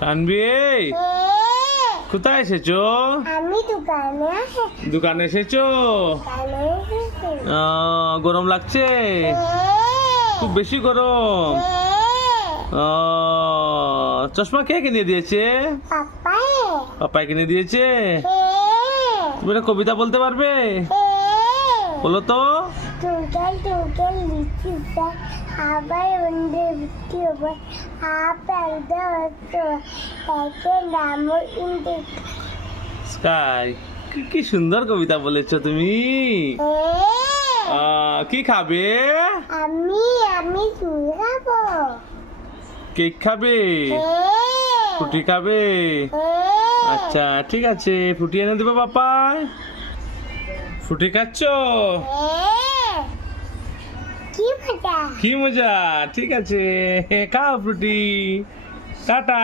শানভি কোথায় এসেছো? আমি দোকানে দোকানে এসেছো? গরম লাগছে? খুব বেশি গরম। চশমা কে কিনে দিয়েছে? পাপাই কিনে দিয়েছে। তুমি একটা কবিতা বলতে পারবে? বলো তো। টুঙ্কেল টুঙ্কেল লিচু গাছ আবার উন্ডে বৃষ্টি হবে আপেল একে নাম ইন্ডে স্কাই। কি সুন্দর কবিতা বলেছো তুমি। কি খাবে? আমি আমি চুল খাবো। কেক খাবে? ফ্রুটি খাবে? আচ্ছা ঠিক আছে, ফ্রুটি এনে দেবো পাপাই। ফ্রুটি খাচ্ছো? কি মজা কি মজা। ঠিক আছে, খাও ফ্রুটি। টাটা।